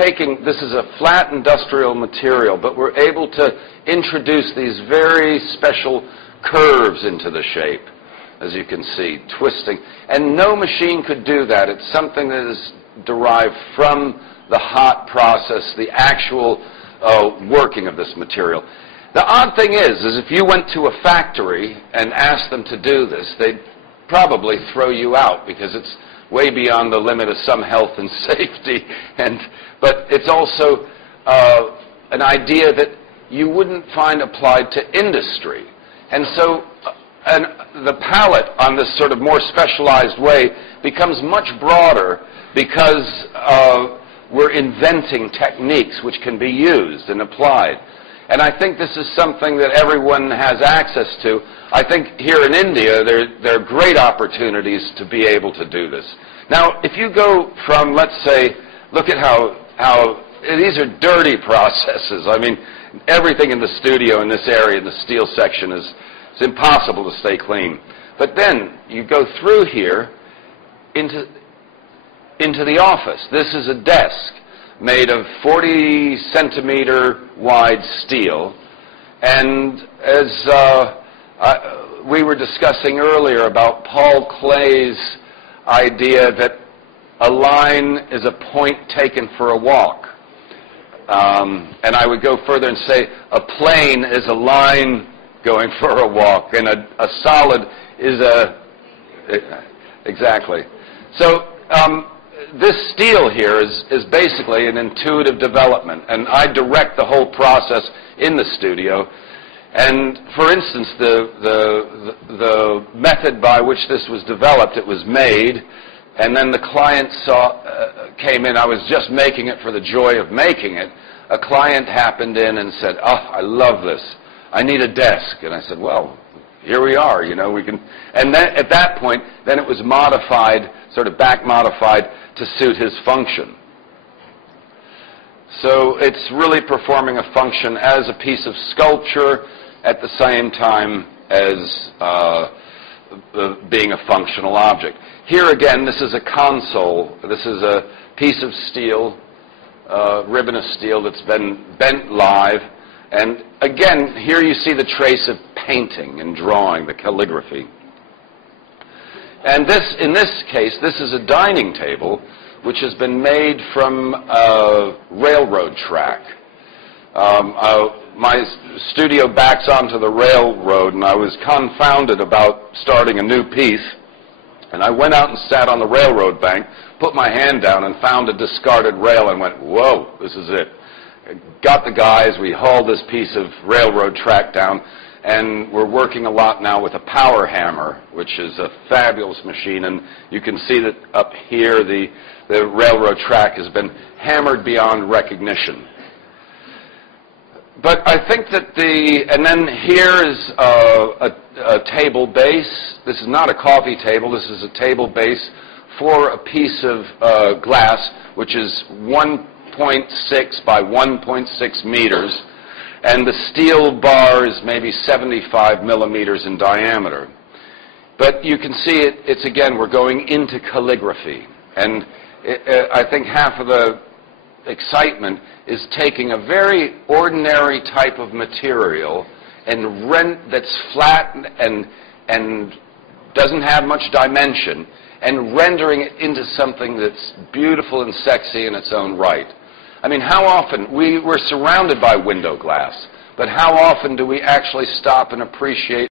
taking, this is a flat industrial material, but we're able to introduce these very special curves into the shape, as you can see, twisting. And no machine could do that. It's something that is derived from the hot process, the actual working of this material. The odd thing is if you went to a factory and asked them to do this, they'd probably throw you out because it's way beyond the limit of some health and safety. But it's also an idea that you wouldn't find applied to industry. And so the palette on this sort of more specialized way becomes much broader because we're inventing techniques which can be used and applied. And I think this is something that everyone has access to. I think here in India, there are great opportunities to be able to do this. Now, if you go from, let's say, look at how these are dirty processes. I mean, everything in the studio in this area, in the steel section, it's impossible to stay clean. But then you go through here into the office. This is a desk made of 40-centimeter wide steel. And as we were discussing earlier about Paul Clay's idea that a line is a point taken for a walk. And I would go further and say a plane is a line going for a walk, and a solid is exactly. So this steel here is basically an intuitive development, and I direct the whole process in the studio. And for instance, the method by which this was developed, it was made, and then the client came in. I was just making it for the joy of making it. A client happened in and said, "Oh, I love this. I need a desk." And I said, "Well, here we are. You know, we can." And then at that point, then it was modified, sort of back modified to suit his function. So it's really performing a function as a piece of sculpture at the same time as being a functional object. Here again, this is a console. This is a piece of steel, ribbon of steel that's been bent live. And again, here you see the trace of painting and drawing, the calligraphy. And this, in this case, this is a dining table which has been made from a railroad track. My studio backs onto the railroad, and I was confounded about starting a new piece. And I went out and sat on the railroad bank, put my hand down, and found a discarded rail and went, "Whoa, this is it." Got the guys, we hauled this piece of railroad track down, and we're working a lot now with a power hammer, which is a fabulous machine. And you can see that up here the railroad track has been hammered beyond recognition. But I think that and then here is a table base. This is not a coffee table. This is a table base for a piece of glass, which is 1.6 by 1.6 meters. And the steel bar is maybe 75 millimeters in diameter. But you can see it's again, we're going into calligraphy. And I think half of the excitement is taking a very ordinary type of material and that's flat and doesn't have much dimension, and rendering it into something that's beautiful and sexy in its own right. I mean, how often, we're surrounded by window glass, but how often do we actually stop and appreciate